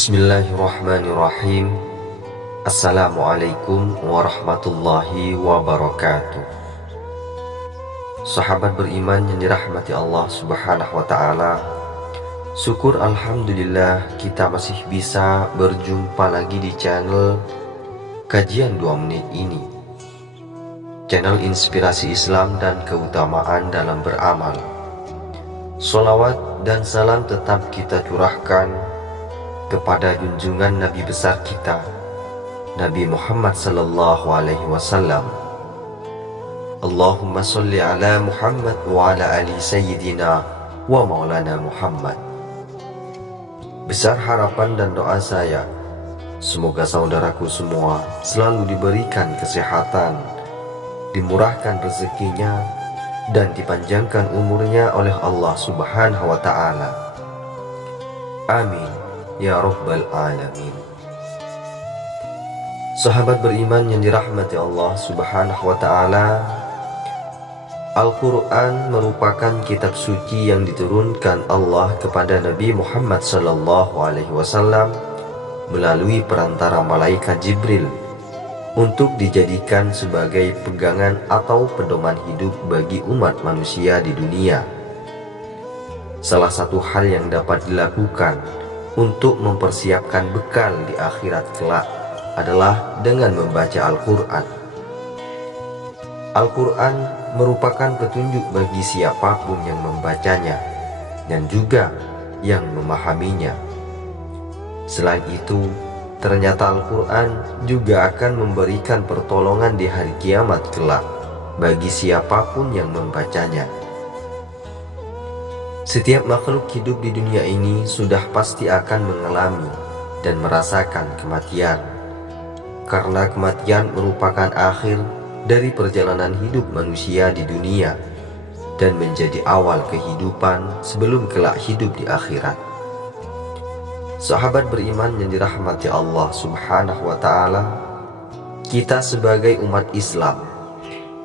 Bismillahirrahmanirrahim. Assalamualaikum warahmatullahi wabarakatuh. Sahabat beriman yang dirahmati Allah subhanahu wa ta'ala, syukur alhamdulillah kita masih bisa berjumpa lagi di channel Kajian 2 Menit ini, channel inspirasi Islam dan keutamaan dalam beramal. Sholawat dan salam tetap kita curahkan kepada junjungan Nabi besar kita, Nabi Muhammad sallallahu alaihi wasallam. Allahumma sholli ala Muhammad wa ala ali sayyidina wa maulana Muhammad. Besar harapan dan doa saya, semoga saudaraku semua selalu diberikan kesehatan, dimurahkan rezekinya, dan dipanjangkan umurnya oleh Allah subhanahu wa ta'ala. Amin ya Rabbal Alamin. Sahabat beriman yang dirahmati Allah subhanahu wa ta'ala, Al-Quran merupakan kitab suci yang diturunkan Allah kepada Nabi Muhammad sallallahu alaihi wasallam melalui perantara malaikat Jibril untuk dijadikan sebagai pegangan atau pedoman hidup bagi umat manusia di dunia. Salah satu hal yang dapat dilakukan untuk mempersiapkan bekal di akhirat kelak adalah dengan membaca Al-Quran. Al-Quran merupakan petunjuk bagi siapapun yang membacanya dan juga yang memahaminya. Selain itu, ternyata Al-Quran juga akan memberikan pertolongan di hari kiamat kelak bagi siapapun yang membacanya. Setiap makhluk hidup di dunia ini sudah pasti akan mengalami dan merasakan kematian, karena kematian merupakan akhir dari perjalanan hidup manusia di dunia dan menjadi awal kehidupan sebelum kelak hidup di akhirat. Sahabat beriman yang dirahmati Allah subhanahu wa ta'ala, kita sebagai umat Islam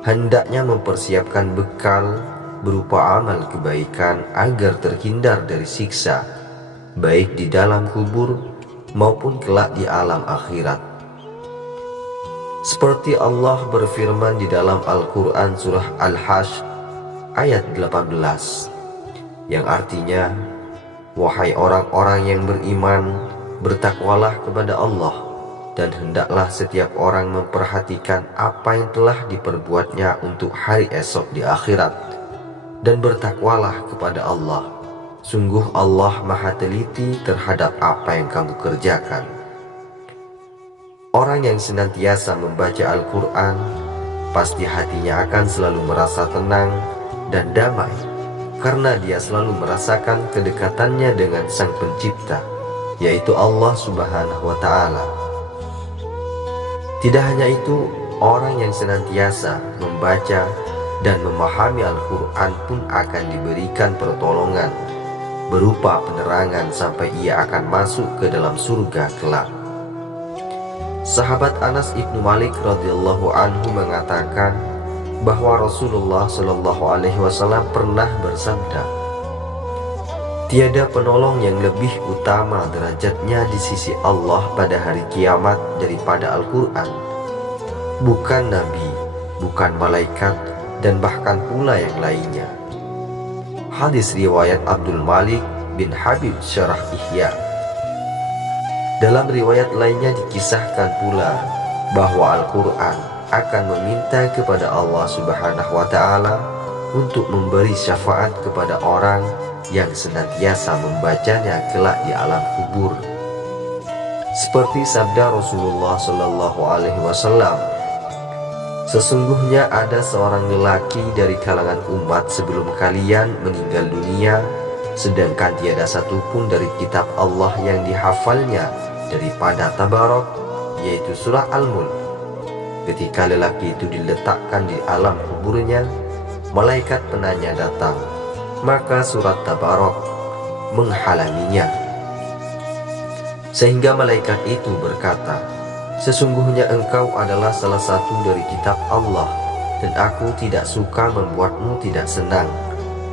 hendaknya mempersiapkan bekal berupa amal kebaikan agar terhindar dari siksa, baik di dalam kubur maupun kelak di alam akhirat. Seperti Allah berfirman di dalam Al-Quran surah Al-Hasyr ayat 18, yang artinya, wahai orang-orang yang beriman, bertakwalah kepada Allah, dan hendaklah setiap orang memperhatikan apa yang telah diperbuatnya untuk hari esok di akhirat, dan bertakwalah kepada Allah. Sungguh Allah maha teliti terhadap apa yang kamu kerjakan. Orang yang senantiasa membaca Al-Quran, pasti hatinya akan selalu merasa tenang dan damai, karena dia selalu merasakan kedekatannya dengan Sang Pencipta, yaitu Allah subhanahu wa ta'ala. Tidak hanya itu, orang yang senantiasa membaca dan memahami Al-Quran pun akan diberikan pertolongan berupa penerangan sampai ia akan masuk ke dalam surga kelak. Sahabat Anas ibnu Malik radhiyallahu anhu mengatakan bahwa Rasulullah shallallahu alaihi wasallam pernah bersabda, tiada penolong yang lebih utama derajatnya di sisi Allah pada hari kiamat daripada Al-Quran. Bukan nabi, bukan malaikat, dan bahkan pula yang lainnya. Hadis riwayat Abdul Malik bin Habib Syarah Ihya. Dalam riwayat lainnya dikisahkan pula bahwa Al-Quran akan meminta kepada Allah subhanahu wa ta'ala untuk memberi syafaat kepada orang yang senantiasa membacanya kelak di alam kubur. Seperti sabda Rasulullah sallallahu alaihi wasallam, sesungguhnya ada seorang lelaki dari kalangan umat sebelum kalian meninggal dunia, sedangkan tiada satupun dari kitab Allah yang dihafalnya daripada Tabarok, yaitu surah Al-Mulk. Ketika lelaki itu diletakkan di alam kuburnya, malaikat penanya datang, maka surat Tabarok menghalanginya. Sehingga malaikat itu berkata, sesungguhnya engkau adalah salah satu dari kitab Allah, dan aku tidak suka membuatmu tidak senang,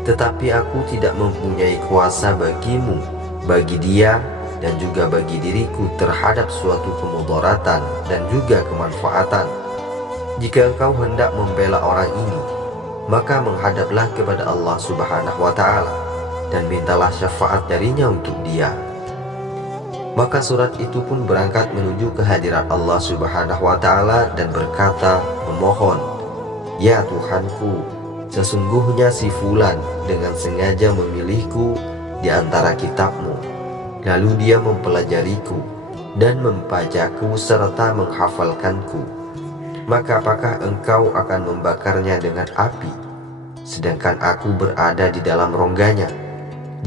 tetapi aku tidak mempunyai kuasa bagimu, bagi dia dan juga bagi diriku terhadap suatu kemudaratan dan juga kemanfaatan. Jika engkau hendak membela orang ini, maka menghadaplah kepada Allah Subhanahu wa Ta'ala dan mintalah syafaat darinya untuk dia. Maka surat itu pun berangkat menuju kehadirat Allah Subhanahu wa Ta'ala dan berkata memohon, "Ya Tuhanku, sesungguhnya si fulan dengan sengaja memilihku di antara kitabmu, lalu dia mempelajariku dan membacaku serta menghafalkanku. Maka apakah engkau akan membakarnya dengan api, sedangkan aku berada di dalam rongganya?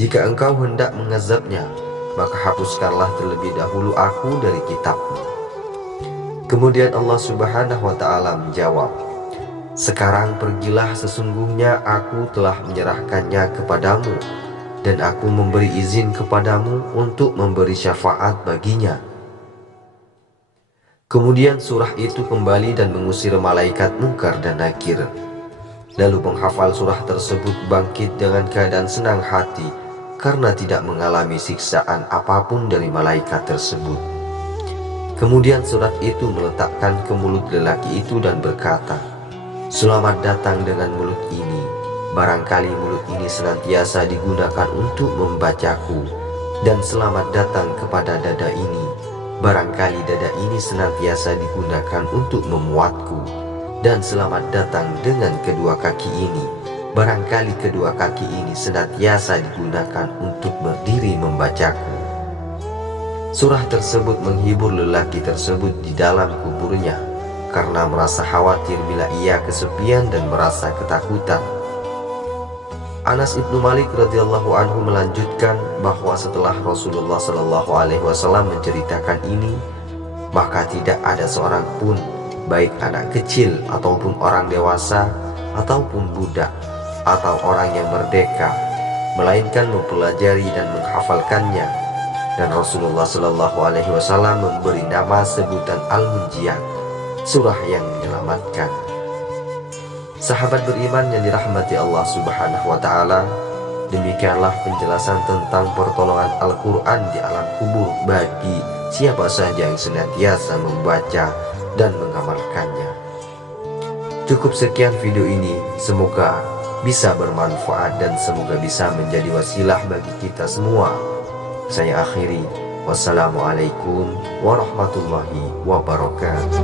Jika engkau hendak mengazabnya, maka hapuskanlah terlebih dahulu aku dari kitabmu." Kemudian Allah Subhanahu wa Ta'ala menjawab, "Sekarang pergilah, sesungguhnya aku telah menyerahkannya kepadamu, dan aku memberi izin kepadamu untuk memberi syafaat baginya." Kemudian surah itu kembali dan mengusir malaikat Munkar dan Nakir. Lalu penghafal surah tersebut bangkit dengan keadaan senang hati karena tidak mengalami siksaan apapun dari malaikat tersebut. Kemudian surat itu meletakkan ke mulut lelaki itu dan berkata, "Selamat datang dengan mulut ini. Barangkali mulut ini senantiasa digunakan untuk membacaku. Dan selamat datang kepada dada ini. Barangkali dada ini senantiasa digunakan untuk memuatku. Dan selamat datang dengan kedua kaki ini. Barangkali kedua kaki ini senantiasa digunakan untuk berdiri membacaku." Surah tersebut menghibur lelaki tersebut di dalam kuburnya karena merasa khawatir bila ia kesepian dan merasa ketakutan. Anas ibnu Malik radhiyallahu anhu melanjutkan bahwa setelah Rasulullah shallallahu alaihi wasallam menceritakan ini, maka tidak ada seorang pun, baik anak kecil ataupun orang dewasa ataupun budak atau orang yang merdeka, melainkan mempelajari dan menghafalkannya. Dan Rasulullah Shallallahu Alaihi Wasallam memberi nama sebutan Al-Munjiyat, surah yang menyelamatkan. Sahabat beriman yang dirahmati Allah Subhanahu Wa Taala, demikianlah penjelasan tentang pertolongan Al-Quran di alam kubur bagi siapa saja yang senantiasa membaca dan mengamalkannya. Cukup sekian video ini, semoga bisa bermanfaat dan semoga bisa menjadi wasilah bagi kita semua. Saya akhiri, wassalamualaikum warahmatullahi wabarakatuh.